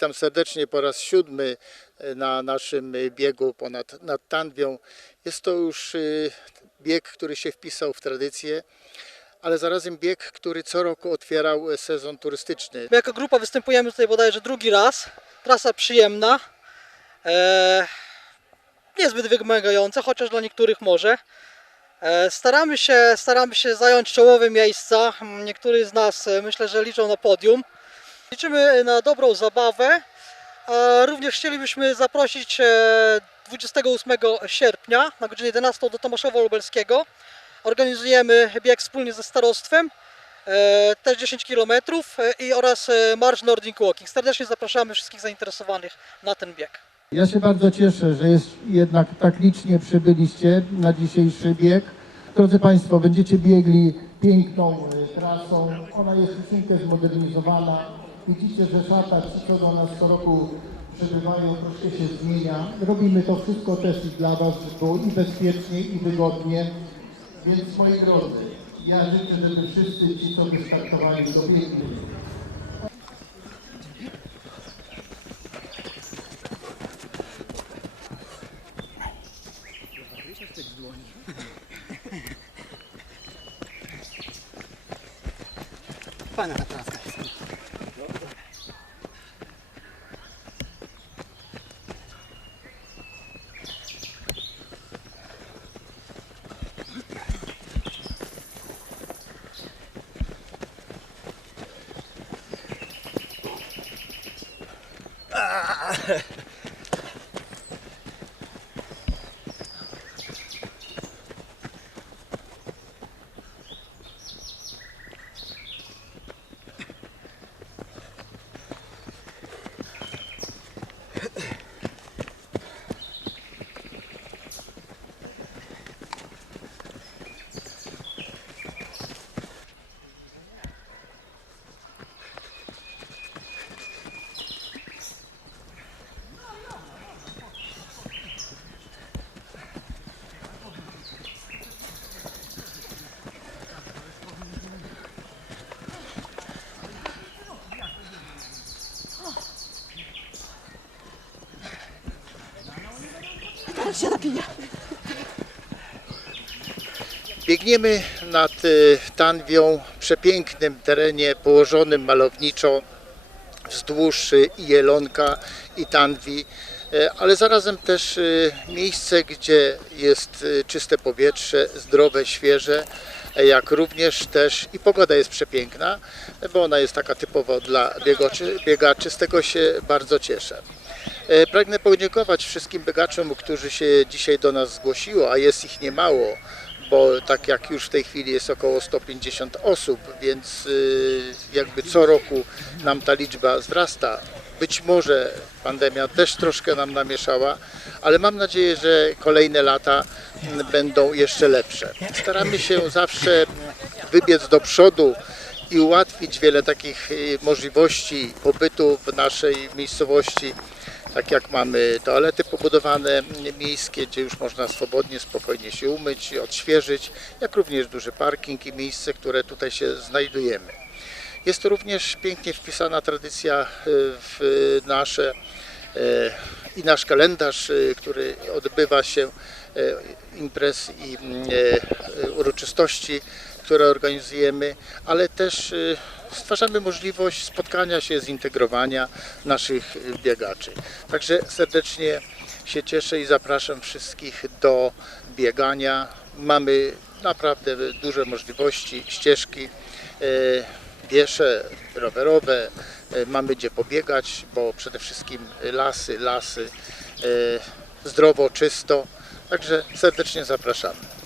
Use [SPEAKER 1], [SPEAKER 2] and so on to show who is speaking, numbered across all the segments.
[SPEAKER 1] Witam serdecznie po raz siódmy e, na naszym biegu ponad nad Tandwią. Jest to już e, bieg, który się wpisał w tradycję, ale zarazem bieg, który co roku otwierał e, sezon turystyczny.
[SPEAKER 2] My jako grupa występujemy tutaj bodajże drugi raz. Trasa przyjemna. Niezbyt wymagająca, chociaż dla niektórych może. Staramy, się, staramy się zająć czołowe miejsca. Niektórzy z nas myślę, że liczą na podium. Liczymy na dobrą zabawę. A również chcielibyśmy zaprosić e, 28 sierpnia na godzinę 11 do Tomaszowa Lubelskiego. Organizujemy bieg wspólnie ze starostwem e, też 10 km i oraz e, Marsz Nordic Walking. Serdecznie zapraszamy wszystkich zainteresowanych na ten bieg.
[SPEAKER 3] Ja się bardzo cieszę, że jest jednak tak licznie przybyliście na dzisiejszy bieg. Drodzy Państwo, będziecie biegli piękną e, trasą. Ona jest troszeczkę zmodernizowana. Widzicie, że szata, ci co do nas co roku przybywają, troszkę się zmienia. Robimy to wszystko też i dla Was, żeby było i bezpiecznie, i wygodnie. Więc moi drodzy, ja życzę, żeby wszyscy ci, co wystartowali, dobiegli
[SPEAKER 4] Fajna ta traska jest. Teraz się.
[SPEAKER 1] Biegniemy nad e, Tanwią, przepięknym terenie położonym malowniczo wzdłuż i Jelonka i Tanwi, e, ale zarazem też miejsce, gdzie jest czyste powietrze, zdrowe, świeże, e, jak również też i pogoda jest przepiękna, bo ona jest taka typowo dla biegoczy, biegaczy, z tego się bardzo cieszę. E, Pragnę podziękować wszystkim biegaczom, którzy się dzisiaj do nas zgłosiło, a jest ich niemało, bo tak jak już w tej chwili jest około 150 osób, więc y, jakby co roku nam ta liczba wzrasta. Być może pandemia też troszkę nam namieszała, ale mam nadzieję, że kolejne lata będą jeszcze lepsze. Staramy się zawsze wybiec do przodu i ułatwić wiele takich y, możliwości pobytu w naszej miejscowości tak jak mamy toalety pobudowane miejskie, gdzie już można swobodnie, spokojnie się umyć odświeżyć, jak również duży parking i miejsce, które tutaj się znajdujemy. Jest to również pięknie wpisana tradycja y, w nasze y, i nasz kalendarz, y, który odbywa się imprez i uroczystości, które organizujemy, ale też y, stwarzamy możliwość spotkania się, zintegrowania naszych y, biegaczy. Także serdecznie się cieszę i zapraszam wszystkich do biegania. Mamy naprawdę duże możliwości, ścieżki piesze, rowerowe, y, mamy gdzie pobiegać, bo przede wszystkim lasy, lasy, zdrowo, czysto. Także serdecznie zapraszamy.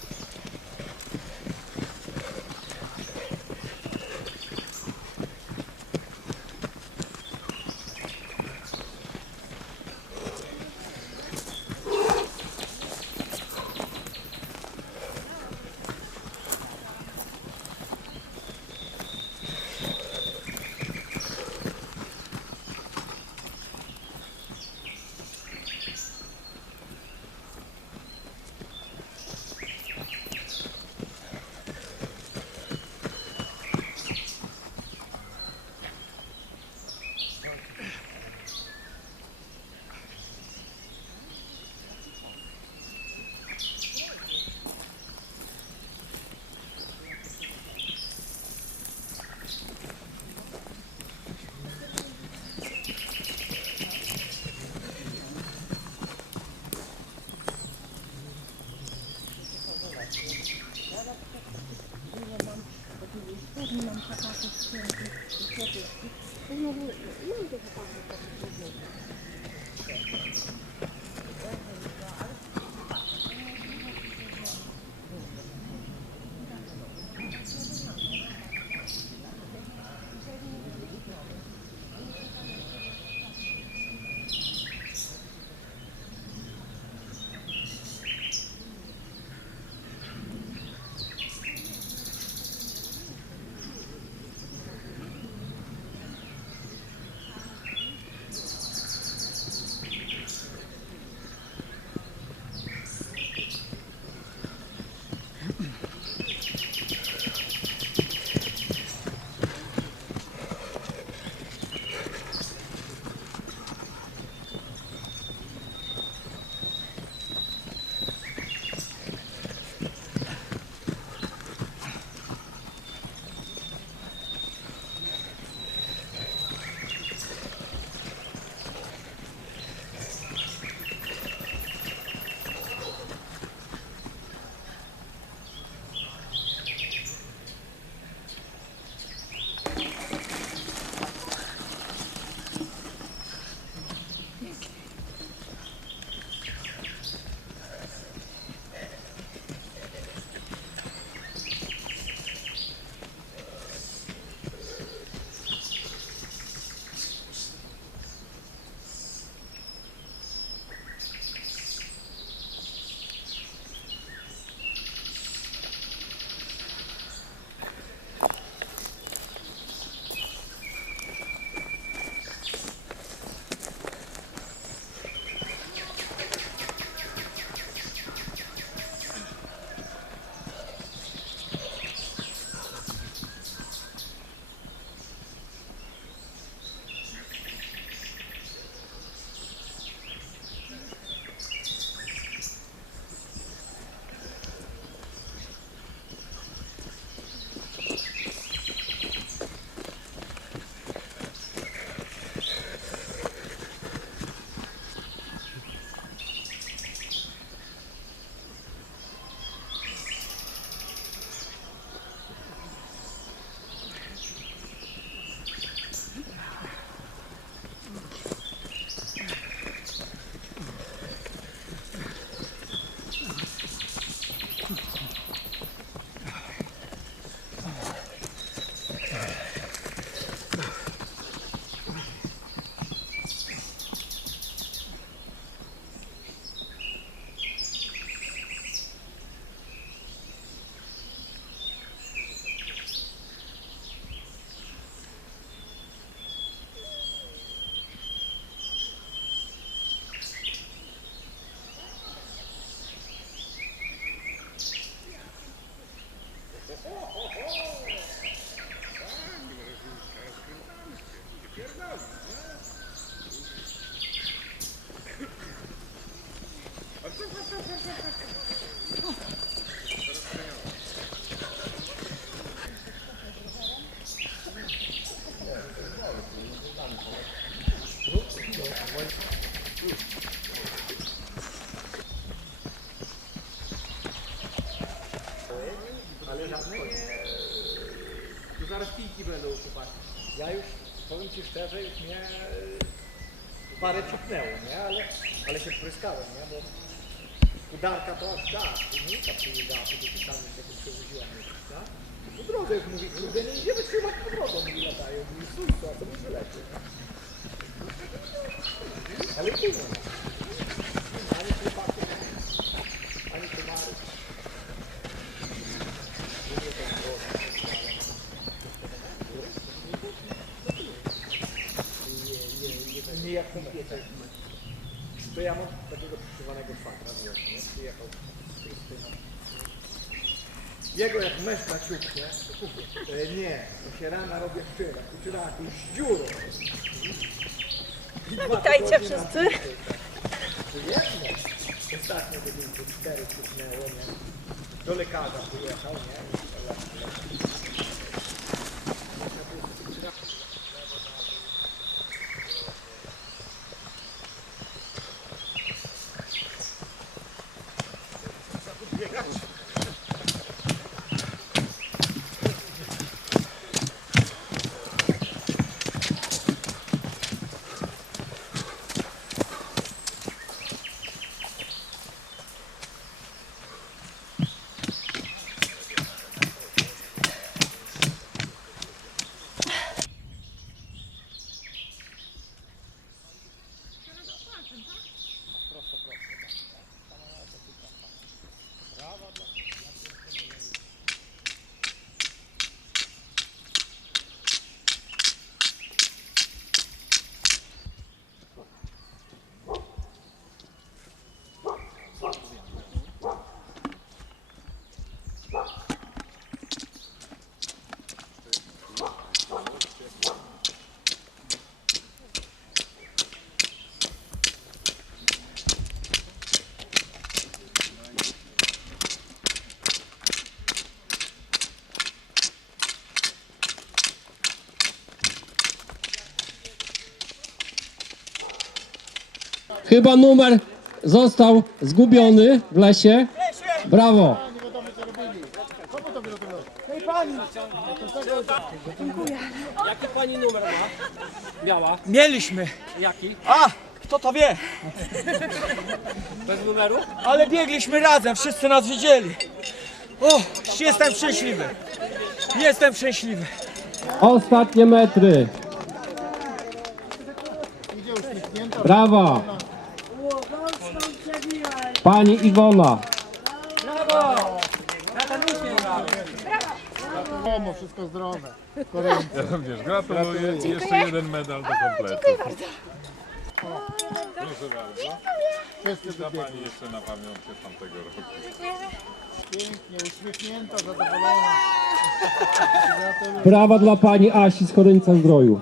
[SPEAKER 5] Parę ciepnęło, nie? Ale, ale się pryskałem, nie? Bo udarka to aż da, unika przyjechała, to się tam jak przewoziła mnie, tak? Po drodze już mówi, kurde, nie idziemy trzymać pod wodą, mówi latają, mówi, to, a to mi wyleczy. Ale tu nie ma. Ani chłopaki, ani komary. nie jak komputer. To ja mam takiego przyszywanego szwagra, wiesz, nie? Przyjechał z Krystyną. Jego jak mesz na ciuch, nie? To kupię. E, nie, to się rana robię szczera, jakąś dziurą.
[SPEAKER 6] Witajcie wszyscy.
[SPEAKER 5] Ostatnio kuchnęło, nie? Do lekarza pojechał, nie?
[SPEAKER 6] Chyba numer został zgubiony w lesie. Brawo.
[SPEAKER 7] Jaki pani numer ma? Miała?
[SPEAKER 5] Mieliśmy.
[SPEAKER 7] Jaki?
[SPEAKER 5] A, kto to wie?
[SPEAKER 7] Bez numeru?
[SPEAKER 5] Ale biegliśmy razem, wszyscy nas widzieli. O, jestem szczęśliwy. Jestem szczęśliwy.
[SPEAKER 6] Ostatnie metry. Brawa. Pani Iwona.
[SPEAKER 3] Wiadomo, wszystko zdrowe.
[SPEAKER 8] Ja również gratuluję i jeszcze jeden medal do kompletu. Proszę bardzo.
[SPEAKER 3] Wszyscy
[SPEAKER 8] Dla. Pani jeszcze na pamiątkę z tamtego roku.
[SPEAKER 3] Pięknie, uśmiechnięta, zadowolona.
[SPEAKER 6] Brawa dla pani Asi z Choryńca Zdroju.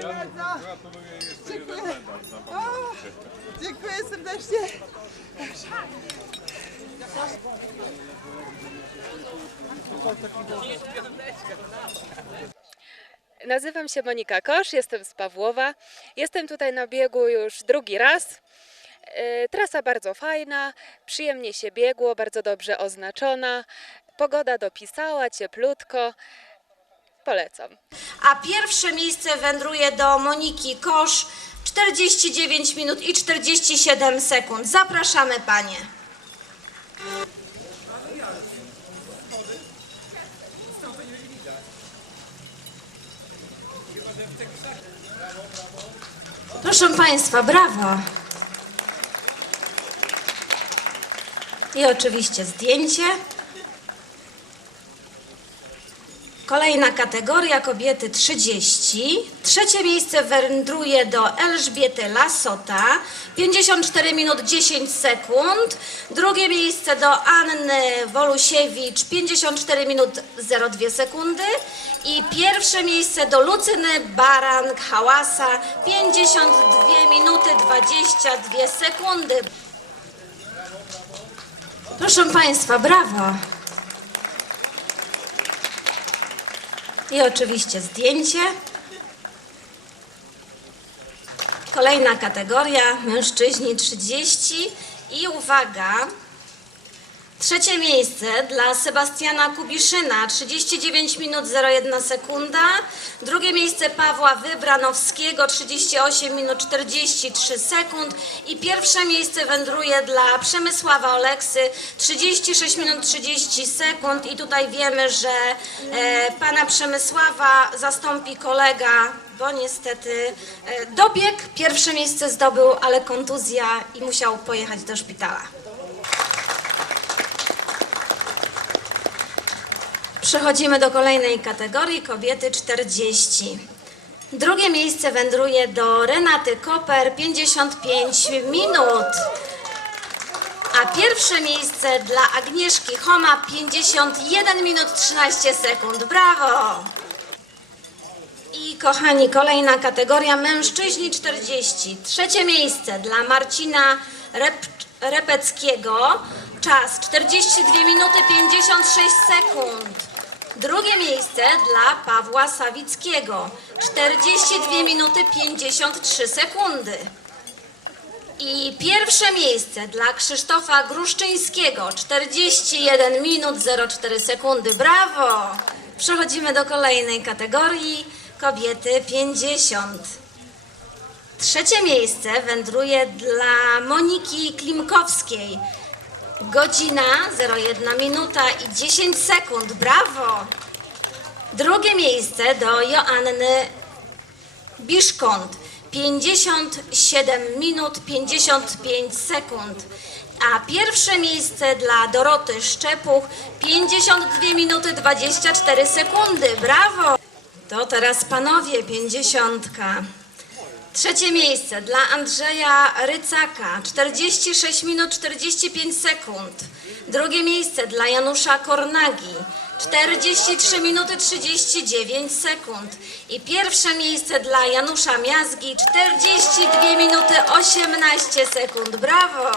[SPEAKER 8] Gratuluję jeszcze jeden medal na pamiątkę.
[SPEAKER 4] Dziękuję serdecznie.
[SPEAKER 9] Nazywam się Monika Kosz, jestem z Pawłowa. Jestem tutaj na biegu już drugi raz. E, Trasa bardzo fajna, przyjemnie się biegło, bardzo dobrze oznaczona. Pogoda dopisała, cieplutko. Polecam.
[SPEAKER 10] A pierwsze miejsce wędruje do Moniki Kosz 49 minut i 47 sekund. Zapraszamy panie. Proszę państwa, brawo. I oczywiście zdjęcie. Kolejna kategoria kobiety 30. Trzecie miejsce wędruje do Elżbiety Lasota 54 minut 10 sekund. Drugie miejsce do Anny Wolusiewicz 54 minut 02 sekundy. I pierwsze miejsce do Lucyny Baran-Hałasa 52 minuty 22 sekundy. Proszę Państwa, brawo. I oczywiście zdjęcie. Kolejna kategoria mężczyźni 30 i uwaga. Trzecie miejsce dla Sebastiana Kubiszyna 39 minut 01 sekunda. Drugie miejsce Pawła Wybranowskiego 38 minut 43 sekund. I pierwsze miejsce wędruje dla Przemysława Oleksy 36 minut 30 sekund. I tutaj wiemy, że e, pana Przemysława zastąpi kolega, bo niestety e, dobieg. Pierwsze miejsce zdobył, ale kontuzja i musiał pojechać do szpitala. Przechodzimy do kolejnej kategorii kobiety 40. Drugie miejsce wędruje do Renaty Koper 55 minut. A pierwsze miejsce dla Agnieszki Homa 51 minut 13 sekund. Brawo! I kochani, kolejna kategoria mężczyźni 40. Trzecie miejsce dla Marcina Rep Repeckiego. Czas 42 minuty 56 sekund. Drugie miejsce dla Pawła Sawickiego 42 minuty 53 sekundy. I pierwsze miejsce dla Krzysztofa Gruszczyńskiego 41 minut 04 sekundy. Brawo! Przechodzimy do kolejnej kategorii kobiety 50. Trzecie miejsce wędruje dla Moniki Klimkowskiej. Godzina 01 minuta i 10 sekund. Brawo! Drugie miejsce do Joanny Biszkont. 57 minut 55 sekund. A pierwsze miejsce dla Doroty Szczepuch 52 minuty 24 sekundy. Brawo! To teraz panowie 50. Trzecie miejsce dla Andrzeja Rycaka 46 minut 45 sekund. Drugie miejsce dla Janusza Kornagi 43 minuty 39 sekund. I pierwsze miejsce dla Janusza Miazgi 42 minuty 18 sekund. Brawo!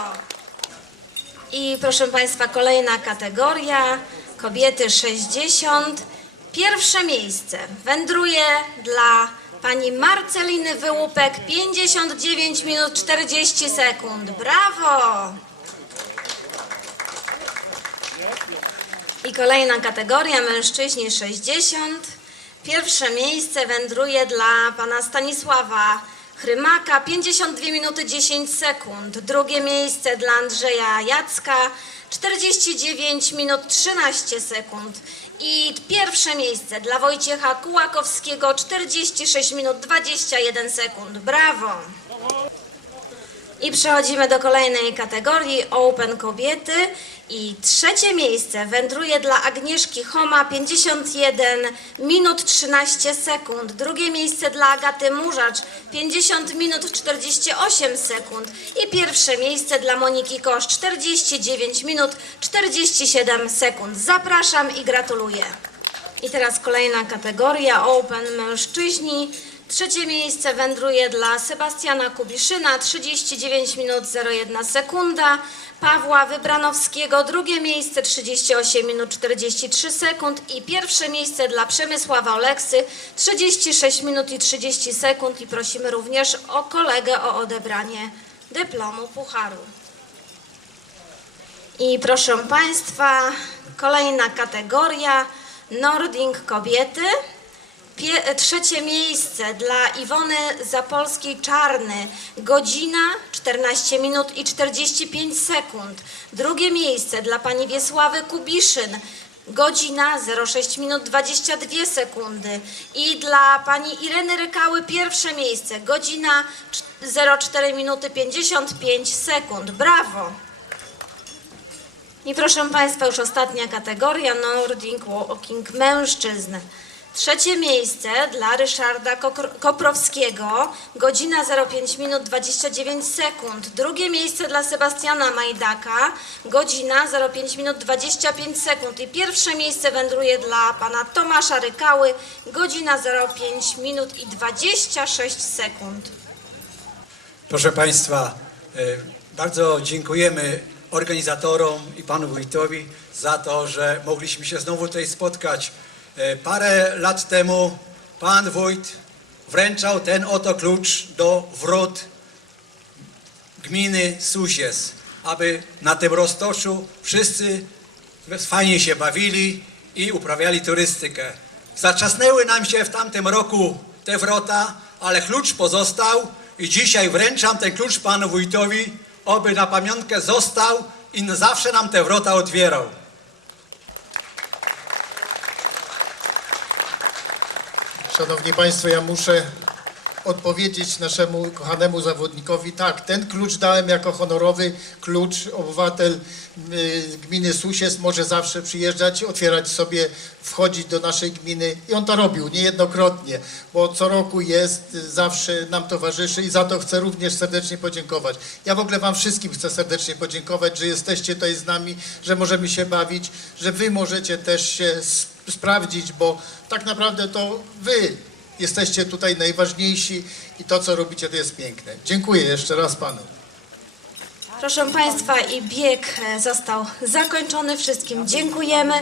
[SPEAKER 10] I proszę Państwa, kolejna kategoria kobiety 60. Pierwsze miejsce wędruje dla pani Marceliny Wyłupek 59 minut 40 sekund. Brawo! I kolejna kategoria mężczyźni 60. Pierwsze miejsce wędruje dla pana Stanisława Chrymaka 52 minuty 10 sekund. Drugie miejsce dla Andrzeja Jacka 49 minut 13 sekund. I pierwsze miejsce dla Wojciecha Kułakowskiego 46 minut 21 sekund. Brawo! I przechodzimy do kolejnej kategorii Open Kobiety i trzecie miejsce wędruje dla Agnieszki Homa 51 minut 13 sekund. Drugie miejsce dla Agaty Murzacz 50 minut 48 sekund i pierwsze miejsce dla Moniki Kosz 49 minut 47 sekund. Zapraszam i gratuluję. I teraz kolejna kategoria Open Mężczyźni. Trzecie miejsce wędruje dla Sebastiana Kubiszyna 39 minut 01 sekunda. Pawła Wybranowskiego drugie miejsce 38 minut 43 sekund i pierwsze miejsce dla Przemysława Oleksy 36 minut i 30 sekund i prosimy również o kolegę o odebranie dyplomu pucharu. I proszę Państwa, kolejna kategoria Nording Kobiety. Pie, trzecie miejsce dla Iwony Zapolskiej-Czarny, godzina 14 minut i 45 sekund. Drugie miejsce dla pani Wiesławy Kubiszyn, godzina 06 minut 22 sekundy. I dla pani Ireny Rykały pierwsze miejsce, godzina 04 minuty 55 sekund. Brawo! I proszę Państwa, już ostatnia kategoria, Nordic Walking Mężczyzn. Trzecie miejsce dla Ryszarda Koprowskiego, godzina 05 minut 29 sekund. Drugie miejsce dla Sebastiana Majdaka, godzina 05 minut 25 sekund. I pierwsze miejsce wędruje dla pana Tomasza Rykały, godzina 05 minut i 26 sekund.
[SPEAKER 5] Proszę Państwa, e, bardzo dziękujemy organizatorom i Panu Wójtowi za to, że mogliśmy się znowu tutaj spotkać. E, Parę lat temu Pan Wójt wręczał ten oto klucz do wrót gminy Susies, aby na tym roztoczu wszyscy fajnie się bawili i uprawiali turystykę. Zaczasnęły nam się w tamtym roku te wrota, ale klucz pozostał i dzisiaj wręczam ten klucz panu wójtowi, oby na pamiątkę został i zawsze nam te wrota otwierał.
[SPEAKER 1] Szanowni Państwo, ja muszę odpowiedzieć naszemu kochanemu zawodnikowi. Tak, ten klucz dałem jako honorowy klucz. Obywatel y, gminy Susies może zawsze przyjeżdżać, otwierać sobie, wchodzić do naszej gminy i on to robił niejednokrotnie, bo co roku jest, zawsze nam towarzyszy i za to chcę również serdecznie podziękować. Ja w ogóle Wam wszystkim chcę serdecznie podziękować, że jesteście tutaj z nami, że możemy się bawić, że Wy możecie też się sprawdzić, bo tak naprawdę to Wy jesteście tutaj najważniejsi i to, co robicie, to jest piękne. Dziękuję jeszcze raz Panu.
[SPEAKER 10] Proszę Państwa, i bieg e, został zakończony. Wszystkim dziękujemy.